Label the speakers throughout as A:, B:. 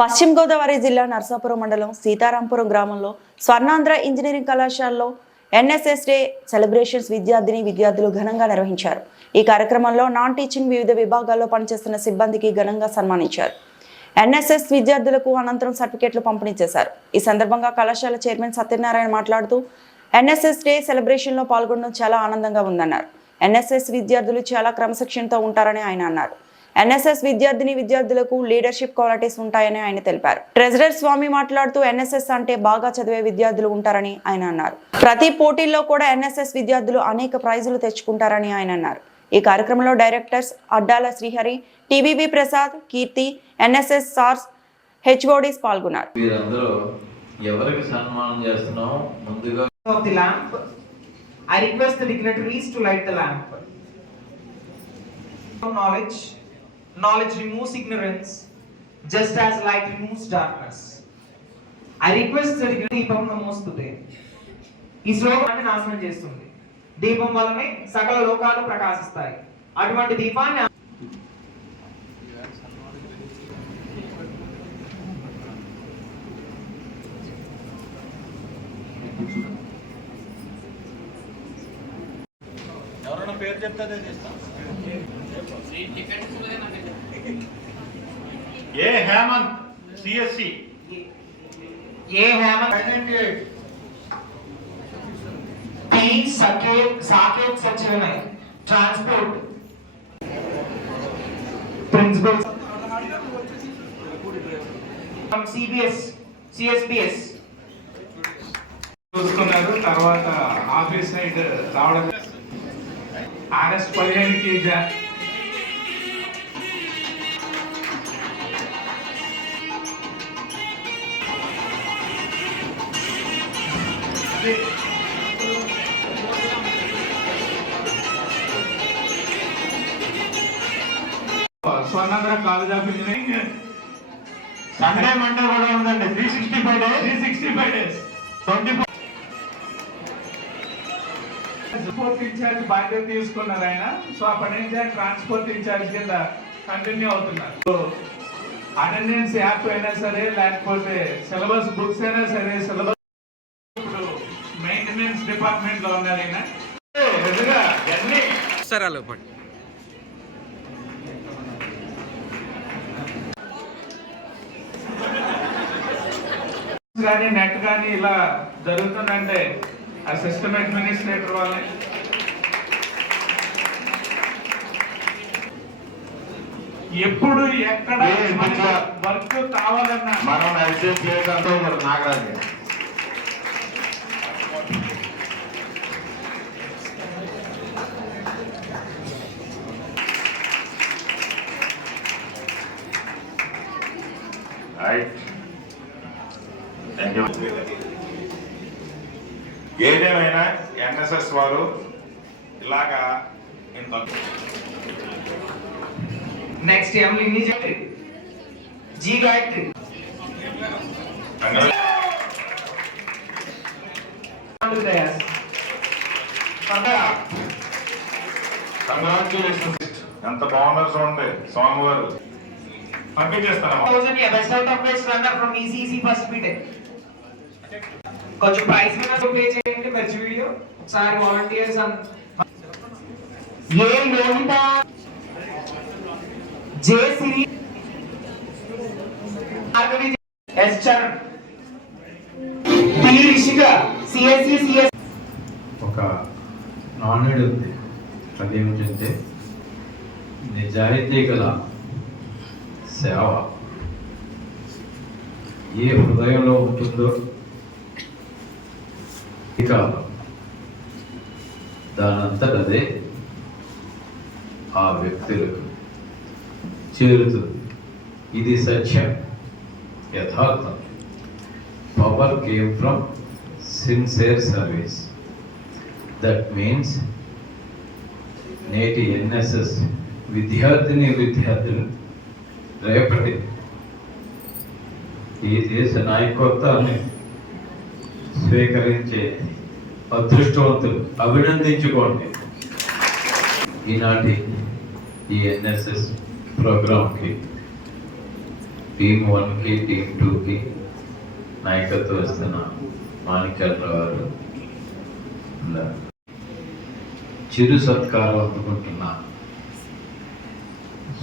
A: పశ్చిమ గోదావరి జిల్లా నర్సాపురం మండలం సీతారాంపురం గ్రామంలో స్వర్ణాంధ్ర ఇంజనీరింగ్ కళాశాలలో ఎన్ఎస్ఎస్ డే సెలబ్రేషన్స్ విద్యార్థిని విద్యార్థులు ఘనంగా నిర్వహించారు. ఈ కార్యక్రమంలో నాన్ టీచింగ్ వివిధ విభాగాల్లో పనిచేస్తున్న సిబ్బందికి ఘనంగా సన్మానించారు. ఎన్ఎస్ఎస్ విద్యార్థులకు అనంతరం సర్టిఫికేట్లు పంపిణీ చేశారు. ఈ సందర్భంగా కళాశాల చైర్మన్ సత్యనారాయణ మాట్లాడుతూ ఎన్ఎస్ఎస్ డే సెలబ్రేషన్లో పాల్గొనడం చాలా ఆనందంగా ఉందన్నారు. ఎన్ఎస్ఎస్ విద్యార్థులు చాలా క్రమశిక్షణతో ఉంటారని ఆయన అన్నారు. ఎన్ఎస్ఎస్ విద్యార్థిని విద్యార్థులకు లీడర్షిప్ క్వాలిటీస్ ఉంటాయని ఆయన తెలిపారు ట్రెజరర్ స్వామి మాట్లాడుతూ ఎన్ఎస్ఎస్ అంటే బాగా చదివే విద్యార్థులు ఉంటారని ఆయన అన్నారు ప్రతి పోటీల్లో కూడా ఎన్ఎస్ఎస్ విద్యార్థులు అనేక ప్రైజులు తెచ్చుకుంటారని ఆయన అన్నారు ఈ కార్యక్రమంలో directors Addala Srihari TBB Prasad Keerthi NSS sirs HODs పాల్గొన్నారు
B: వీరందరూ ఎవరికి సన్మానం చేస్తున్నాం ముందుగా
C: of the lamp. I request the dignitaries to light the lamp. Knowledge, knowledge removes ignorance, just as light removes darkness. I request the dignity దీపం నమోస్తుతే ఈ శ్లోకాన్ని నాశనం చేస్తుంది దీపం వల్లనే సకల లోకాలు ప్రకాశిస్తాయి అటువంటి దీపాన్ని
D: ఎవరైనా పేరు చెప్తే అదే తీస్తాం ఏ హేమంత్ సిఎస్సి
C: ఏ హేమ तीन सकेत साकेत सचिव है transport principal from CBS CSBS
E: చూసుకున్నారు తర్వాత ఆఫీస్ సైడ్ రావడం August పదిహేనుకి Swarnandhra college of engineering.
D: Sunday Monday కూడా ఉందండి. Three sixty five days
E: three sixty five days
D: twenty
E: transport incharge బాధ్యత తీసుకున్నారు ఆయన. సో అప్పటి నుంచి ఆయన ట్రాన్స్పోర్ట్ ఇన్ఛార్జ్ కింద కంటిన్యూ అవుతున్నారు. అటెండెన్స్ యాప్ అయినా సరే లేకపోతే సిలబస్ బుక్స్ అయినా సరే సిలబస్ ఇప్పుడు మెయింటెనెన్స్ డిపార్ట్మెంట్లో ఉన్నారు ఆయన కానీ నెట్ కానీ ఇలా జరుగుతుందంటే ఆ సిస్టమ్ అడ్మినిస్ట్రేటర్ వాళ్ళే. ఎప్పుడు ఎక్కడ వర్క్ కావాలన్నా
D: మనం నాగరాజు రైట్ థ్యాంక్ యూ ఏదేమైనా ఎన్ఎస్ఎస్ వారు ఇలాగా
C: Gayatri G Gayatri Andreas
D: congratulations ఎంత బాగున్నారు చూడండి స్వామి వారు పంపించేస్తాను
C: out of best runner from ECEC first BTech కొంచెం ప్రైస్ మీద పే చేయండి మంచి వీడియో ఒకసారి volunteers A Lohitha J Siri Bhargavi S Charan P Rishika CSC CS
B: ఒక నానుడి ఉంది. అదేమిటంటే నిజాయితీ గల సేవ. ఏ హృదయంలో ఉంటుందో ఇక దానంతటదే ఆ వ్యక్తులకు చేరుతుంది ఇది సత్యం యథార్థం. Power came from sincere service that means నేటి ఎన్ఎస్ఎస్ విద్యార్థిని విద్యార్థులు రేపటి ఈ దేశ నాయకత్వాన్ని స్వీకరించే అదృష్టవంతులు. అభినందించుకోండి. ఈనాటి ఈ ఎన్ఎస్ఎస్ ప్రోగ్రాంకి టీమ్ వన్కి టీమ్ టూకి నాయకత్వం ఇస్తున్న మాణిక్యాలరావు గారు. చిరు సత్కారం అందుకుంటున్న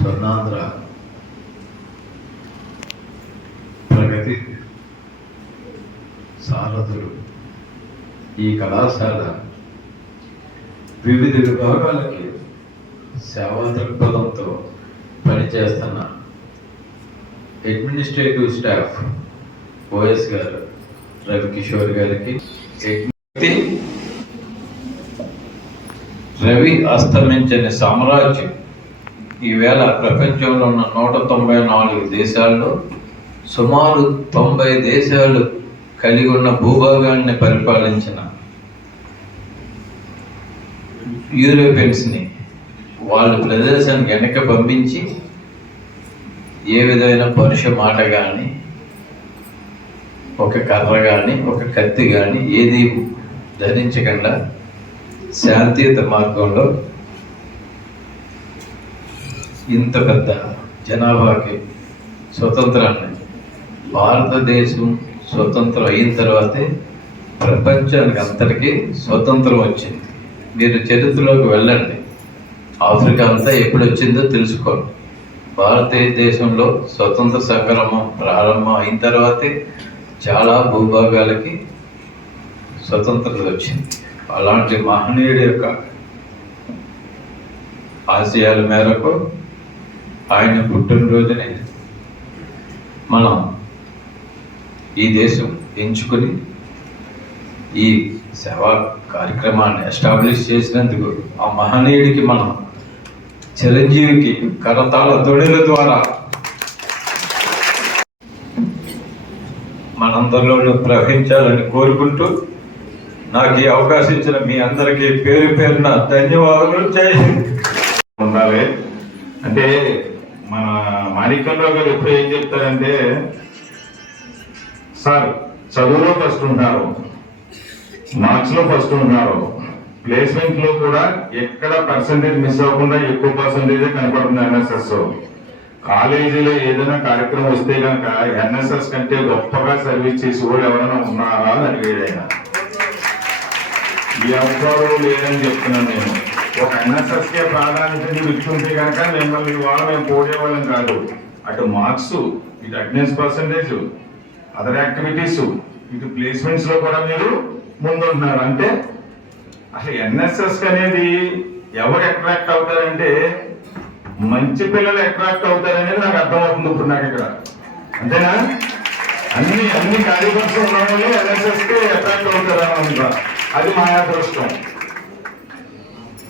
B: స్వర్ణాంధ్ర సారథులు. ఈ కళాశాల వివిధ విభాగాలకి సేవా దృక్పథంతో పనిచేస్తున్న అడ్మినిస్ట్రేటివ్ స్టాఫ్ ఓఎస్ గారు రవికిషోర్ గారికి రవి అస్తమించని సామ్రాజ్యం. ఈవేళ ప్రపంచంలో ఉన్న నూట తొంభై నాలుగు దేశాల్లో సుమారు తొంభై దేశాలు కలిగి ఉన్న భూభాగాన్ని పరిపాలించిన యూరోపియన్స్ని వాళ్ళ ప్రదేశానికి వెనక పంపించి ఏ విధమైన పరుష మాట కానీ ఒక కర్ర కానీ ఒక కత్తి కానీ ఏది ధరించకుండా శాంతియుత మార్గంలో ఇంత పెద్ద జనాభాకి స్వతంత్రాన్ని భారతదేశం స్వతంత్రం అయిన తర్వాతే ప్రపంచానికి అంతటికీ స్వతంత్రం వచ్చింది. మీరు చరిత్రలోకి వెళ్ళండి. ఆఫ్రికా అంతా ఎప్పుడు వచ్చిందో తెలుసుకోండి. భారతదేశంలో స్వతంత్ర సంగ్రామం ప్రారంభం అయిన తర్వాతే చాలా భూభాగాలకి స్వతంత్రత వచ్చింది. అలాంటి మహనీయుడి యొక్క ఆశయాల మేరకు ఆయన పుట్టినరోజుని మనం ఈ దేశం ఎంచుకొని ఈ సేవా కార్యక్రమాన్ని ఎస్టాబ్లిష్ చేసినందుకు ఆ మహనీయుడికి మనం చిరంజీవికి కరతాళ తొడుల ద్వారా మనందరిలోనూ ప్రవహించాలని కోరుకుంటూ నాకు ఈ అవకాశం ఇచ్చిన మీ అందరికీ పేరు పేరున ధన్యవాదములు. జై
D: ఉండాలి. అంటే మన మాణిక్యంలో గారు ఎప్పుడు ఏం చెప్తారంటే సార్ చదువులో ఫస్ట్ ఉంటారు మార్క్స్లో ఫస్ట్ ఉంటారు ప్లేస్మెంట్లో కూడా ఎక్కడ పర్సంటేజ్ మిస్ అవ్వకుండా ఎక్కువ పర్సంటేజ్ కనపడుతుంది ఎన్ఎస్ఎస్ కాలేజీలో ఏదైనా కార్యక్రమం వస్తే కనుక ఎన్ఎస్ఎస్ కంటే గొప్పగా సర్వీస్ చేసి కూడా ఎవరైనా ఉన్నారా అని అడిగేదైనా ఈ ఎవ్వరూ లేదని చెప్తున్నాను నేను. ఒక ఎన్ఎస్ఎస్ కే ప్రాధాన్యత ఇచ్చుంటే కనుక మిమ్మల్ని వాళ్ళు మేము పోయేవాళ్ళం కాదు. అటు మార్క్స్ ఇటు అటెండెన్స్ పర్సంటేజ్ అదర్ యాక్టివిటీస్ ఇటు ప్లేస్మెంట్స్లో కూడా మీరు ముందుంటున్నారు. అంటే అసలు ఎన్ఎస్ఎస్ అనేది ఎవరు అట్రాక్ట్ అవుతారంటే మంచి పిల్లలు అట్రాక్ట్ అవుతారనేది నాకు అర్థమవుతుంది ఇప్పుడు నాకు ఇక్కడ. అంతేనా? అన్ని అన్ని కార్యకర్తలు ఉన్న వాళ్ళు ఎన్ఎస్ఎస్కి అట్రాక్ట్ అవుతారు అది మా అదృష్టం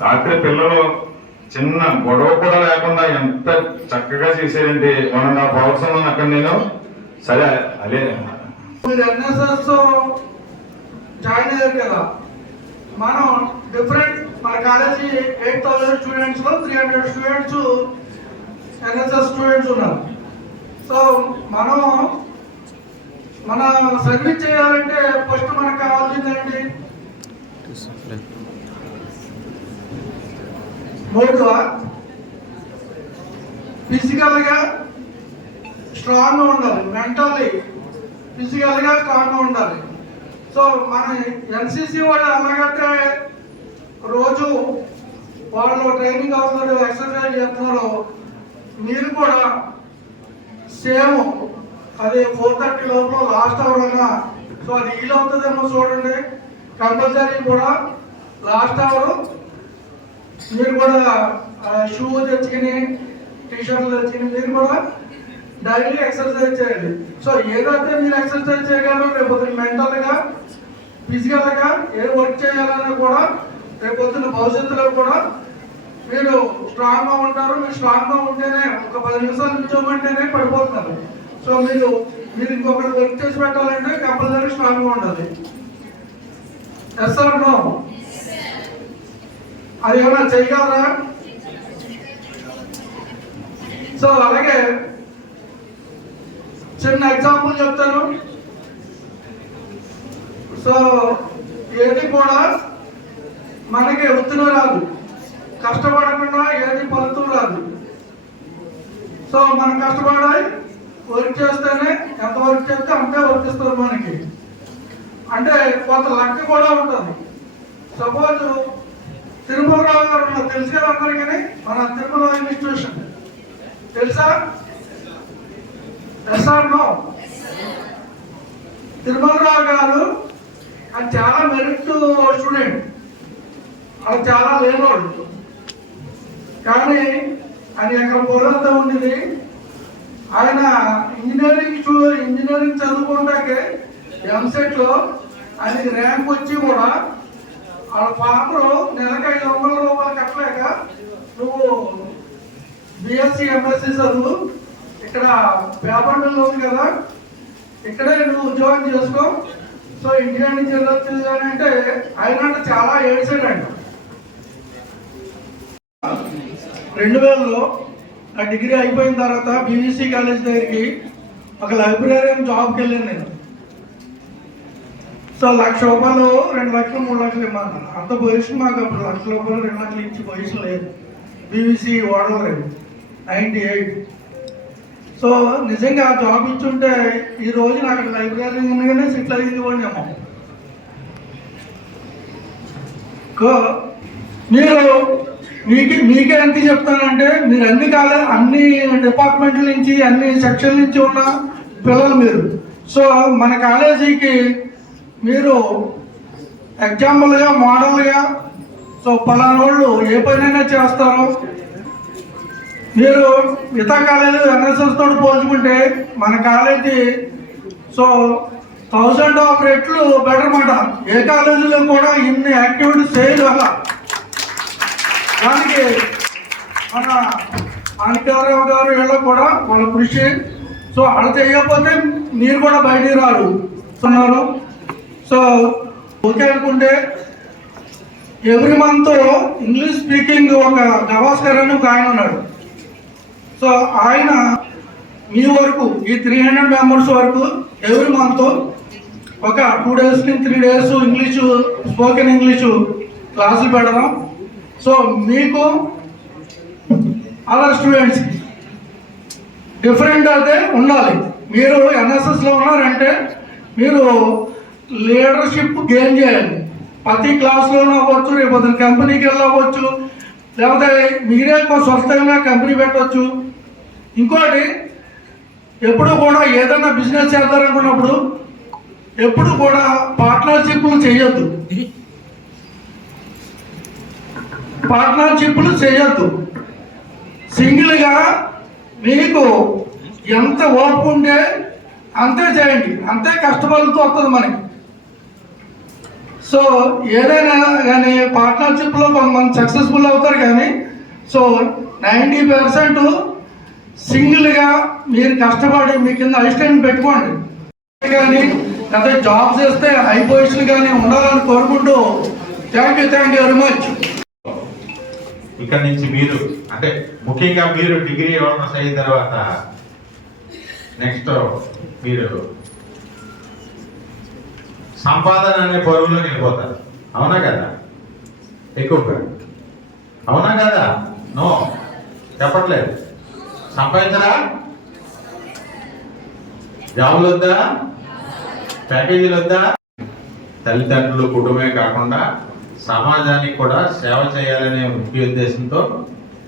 D: రాత్రి పిల్లలు చిన్న గొడవ కూడా లేకుండా ఎంత చక్కగా చేశారంటే వన్ అండ్ హాఫ్ అవర్స్ అక్కడ నేను సరే అదే
F: మీరు ఎన్ఎస్ఎస్ జాయిన్ అయ్యారు కదా. మనం డిఫరెంట్ మన college eight thousand స్టూడెంట్స్లో three hundred students NSS students ఉన్నారు. సో మనం మన సర్వీస్ చేయాలంటే ఫస్ట్ మనకు కావాల్సింది ఏంటి మూడు ఫిజికల్గా గా స్ట్రాంగ్గా ఉండాలి మెంటల్లీ ఫిజికల్గా స్ట్రాంగ్గా ఉండాలి. సో మన ఎన్సీసీ వాళ్ళు ఎలాగైతే రోజు వాళ్ళు ట్రైనింగ్ అవుతున్నారు ఎక్సర్సైజ్ చేస్తున్నారు మీరు కూడా సేమ్ అది ఫోర్ థర్టీ లోపల లాస్ట్ అవర్ అయినా సో అది వీలు అవుతుందేమో చూడండి. కంపల్సరీ కూడా లాస్ట్ అవర్. మీరు కూడా షూ తెచ్చుకుని టీ షర్ట్లు తెచ్చుకుని మీరు కూడా డైలీ ఎక్సర్సైజ్ చేయండి. సో ఏదైతే మీరు ఎక్సర్సైజ్ చేయగలరో రేపు మెంటల్గా ఫిజికల్గా ఏ వర్క్ చేయాలన్నా కూడా రేపు భవిష్యత్తులో కూడా మీరు స్ట్రాంగ్గా ఉంటారు. మీరు స్ట్రాంగ్గా ఉంటేనే ఒక పది నిమిషాలు నిల్చోమంటేనే పడిపోతున్నారు. సో మీరు మీరు ఇంకొకటి వర్క్ చేసి పెట్టాలంటే కంపల్సరీ స్ట్రాంగ్గా ఉండాలి. ఎస్ సార్ నో అది ఏమైనా చేయగలరా? సో అలాగే చిన్న ఎగ్జాంపుల్ చెప్తాను. సో ఏది కూడా మనకి వృత్తిలో రాదు. కష్టపడకుండా ఏది ఫలితం రాదు. సో మనం కష్టపడాలి వర్క్ చేస్తేనే ఎంత వర్క్ చేస్తే అంతే వర్క్ ఇస్తారు మనకి. అంటే కొంత లెక్క కూడా ఉంటుంది. సపోజ్ తిరుమల రావు గారు ఉన్నారు. తెలుసు కదా అందరికీ? మన తిరుమల ఇన్స్టిట్యూషన్ తెలుసా? ఎస్ ఆర్ నో గారు అది చాలా మెరిట్ స్టూడెంట్. అది చాలా లేనోళ్ళు కానీ ఆయన ఎక్కడ పొలంతా ఉండేది ఆయన ఇంజనీరింగ్ చూ- ఇంజనీరింగ్ చదువుకుంటాకే ఎంసెట్లో ఆయనకి ర్యాంక్ వచ్చి కూడా వాళ్ళ ఫాదరు నెలకు ఐదు వందల రూపాయలు కట్టలేక నువ్వు బిఎస్సి ఎంఎస్సి చదువు. ఇక్కడ పేపర్ మిల్ ఉంది కదా. ఇక్కడే నువ్వు ఉద్యోగం చేసుకో. సో ఇంజనీరింగ్ చదవచ్చు అని అంటే ఆయన అంటే చాలా ఏడ్చాడండి రెండు వేలలో నా డిగ్రీ అయిపోయిన తర్వాత బీబీసీ కాలేజ్ దగ్గరికి ఒక లైబ్రరీయన్ జాబ్కి వెళ్ళాను నేను. సో లక్ష రూపాయలు రెండు లక్షలు మూడు లక్షలు ఇమ్మన్నారు అంత పొజిషన్ మాకు అప్పుడు లక్ష రూపాయలు రెండు లక్షలు ఇచ్చి పొజిషన్ లేదు బీబీసీ ఓడలేదు నైంటీ ఎయిట్ సో నిజంగా ఆ జాబ్ ఇచ్చుంటే ఈ రోజు నాకు లైబ్రరీ ఉండగానే సెటిల్ అయ్యింది కూడా ఏమో మీరు మీకు మీకే ఎంత చెప్తానంటే మీరు అన్ని కాలేజ్ అన్ని డిపార్ట్మెంట్ల నుంచి అన్ని సెక్షన్ నుంచి ఉన్న పిల్లలు మీరు. సో మన కాలేజీకి మీరు ఎగ్జాంపుల్గా మోడల్గా సో పలానా వాళ్ళు ఏ పనైనా చేస్తారు. మీరు మిగతా కాలేజీ ఎన్ఎస్ఎస్ తోటి పోల్చుకుంటే మన కాలేజీ సో థౌసండ్ ఆఫ్ రెట్లు బెటర్ మాట. ఏ కాలేజీలో కూడా ఇన్ని యాక్టివిటీస్ చేయదు అలా. దానికి మన మాణిక్యారావు గారు వీళ్ళ కూడా వాళ్ళ కృషి. సో అలా చేయకపోతే మీరు కూడా బయటికి రారు. ఉన్నారు సో ఓకే అనుకుంటే ఎవ్రీ మంత్ ఇంగ్లీష్ స్పీకింగ్ ఒక గవాస్కర్ అని ఒక ఆయన ఉన్నాడు. సో ఆయన మీ వరకు ఈ త్రీ హండ్రెడ్ మెంబర్స్ వరకు ఎవ్రీ మంత్? ఒక టూ డేస్కి three days English spoken English క్లాసులు పెడదాం. సో మీకు అదర్ స్టూడెంట్స్ డిఫరెంట్ అయితే ఉండాలి. మీరు ఎన్ఎస్ఎస్లో ఉన్నారంటే మీరు లీడర్షిప్ గెయిన్ చేయాలి. ప్రతి క్లాస్లోనూ అవ్వచ్చు రేపు కంపెనీకి వెళ్ళవచ్చు లేకపోతే మీరే స్వస్థంగా కంపెనీ పెట్టవచ్చు ఇంకోటి ఎప్పుడు కూడా ఏదైనా బిజినెస్ చేద్దారనుకున్నప్పుడు ఎప్పుడు కూడా పార్ట్నర్షిప్లు చేయొద్దు. పార్ట్నర్షిప్లు చేయొద్దు. సింగిల్గా మీకు ఎంత ఓపు ఉంటే అంతే చేయండి. అంతే కష్టపడుతూ వస్తుంది మనకి. సో ఏదైనా కానీ పార్ట్నర్షిప్లో కొంతమంది సక్సెస్ఫుల్ అవుతారు కానీ సో నైంటీ పర్సెంట్ సింగిల్గా మీరు కష్టపడి మీ కింద అసిస్టెంట్ పెట్టుకోండి. కానీ అదే జాబ్ చేస్తే హై పొజిషన్ కానీ ఉండాలని కోరుకుంటూ thank you thank you very much
G: ఇక్కడ నుంచి మీరు అంటే ముఖ్యంగా మీరు డిగ్రీ ఓనర్స్ అయిన తర్వాత నెక్స్ట్ మీరు సంపాదన అనే పరువులో వెళ్ళిపోతారు. అవునా కదా? ఎక్కువగా అవునా కదా? నో. చెప్పట్లేదు. సంపాదించరా? జాబులు వద్దా? ప్యాకేజీలు వద్దా? తల్లిదండ్రులు కుటుంబమే కాకుండా సమాజానికి కూడా సేవ చేయాలనే ముఖ్య ఉద్దేశంతో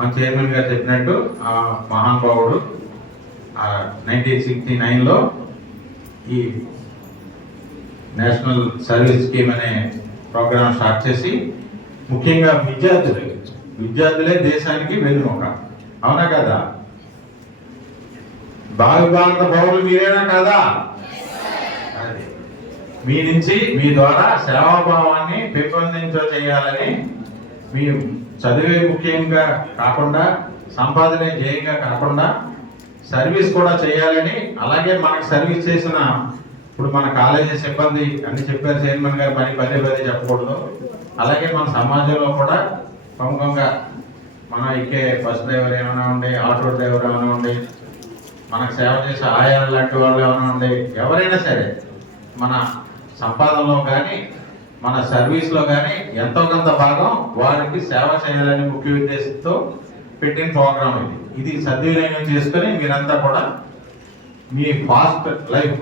G: మన చైర్మన్ గారు చెప్పినట్టు ఆ మహానుభావుడు నైన్టీన్ సిక్స్టీ నైన్లో ఈ నేషనల్ సర్వీస్ స్కీమ్ అనే ప్రోగ్రామ్ స్టార్ట్ చేసి ముఖ్యంగా విద్యార్థులే విద్యార్థులే దేశానికి వెన్నుమొక. అవునా కదా? భావి భారత పౌరులు మీరేనా కదా? అది. మీ నుంచి మీ ద్వారా సేవాభావాన్ని పెంపొందించ చేయాలని మీ చదివే ముఖ్యంగా కాకుండా సంపాదనే ధ్యేయంగా కాకుండా సర్వీస్ కూడా చేయాలని అలాగే మనకు సర్వీస్ చేసిన ఇప్పుడు మన కాలేజీ సిబ్బంది అన్ని చెప్పారు చైర్మన్ గారు పని పదే పదే చెప్పకూడదు. అలాగే మన సమాజంలో కూడా ప్రముఖంగా మన ఇకే బస్ డ్రైవర్ ఏమైనా ఉండి ఆటో డ్రైవర్ ఏమైనా ఉండి మనకు సేవ చేసే ఆయాలు లాంటి వాళ్ళు ఏమైనా ఉండి ఎవరైనా సరే మన సంపాదనలో కానీ మన సర్వీస్లో కానీ ఎంతో కొంత భాగం వారికి సేవ చేయాలని ముఖ్య ఉద్దేశంతో పెట్టిన ప్రోగ్రామ్ ఇది. ఇది సద్వినియోగం చేసుకొని మీరంతా కూడా మీ ఫాస్ట్ లైఫ్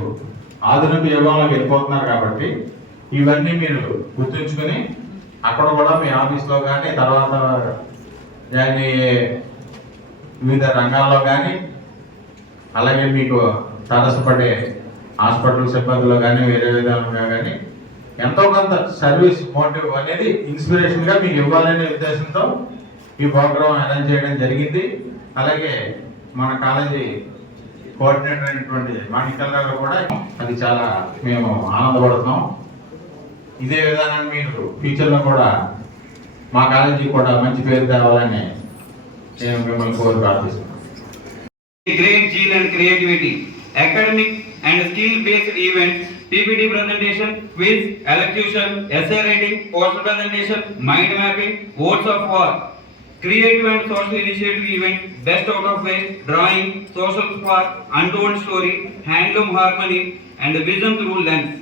G: ఆధునిక యుగంలోకి వెళ్ళిపోతున్నారు కాబట్టి ఇవన్నీ మీరు గుర్తుంచుకొని అక్కడ కూడా మీ ఆఫీస్లో కానీ తర్వాత దాని వివిధ రంగాల్లో కానీ అలాగే మీకు తారసపడే హాస్పిటల్ సిబ్బందిలో కానీ వేరే విధాలుగా కానీ ఎంతో కొంత సర్వీస్ మోటివ్ అనేది ఇన్స్పిరేషన్గా మీకు ఇవ్వాలనే ఉద్దేశంతో ఈ ప్రోగ్రామ్ అరేంజ్ చేయడం జరిగింది. అలాగే మన కాలేజీ కోఆర్డినేటర్ అయినటువంటి మాణికల్ కూడా అది చాలా మేము ఆనందపడుతున్నాం ఇదే విధానాన్ని మీరు ఫ్యూచర్లో కూడా మా కాలేజీ కూడా మంచి పేరు తేవాలని నేను మిమ్మల్ని కోరి ప్రార్థిస్తున్నాను
H: great zeal and creativity academic and skill based events PPT presentation, quiz, elocution, essay writing, poster presentation, mind mapping, words of work, Creative and social initiative event, best out of waste, drawing, social spark, untold story, handloom harmony, and vision through lens.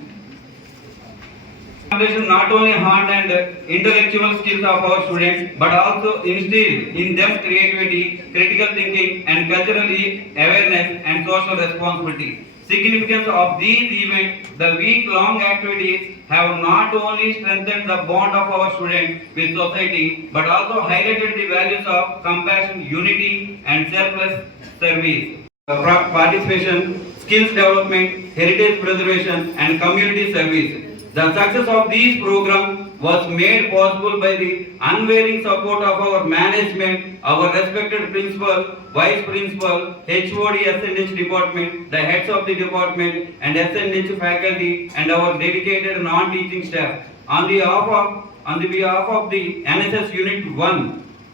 H: Foundation not only honed and intellectual skills of our students, but also instilled in them creativity, critical thinking, and cultural awareness and social responsibility. Significance of these events, the week-long activities have not only strengthened the bond of our students with society, but also highlighted the values of compassion, unity, and selfless service. Participation, skills development, heritage preservation, and community service. The success of these programs was made possible by the unwavering support of our management, our respected principal, vice principal, HOD SNH department, the heads of the department, and SNH faculty, and our dedicated non-teaching staff. On the behalf of, on the behalf of the NSS Unit 1,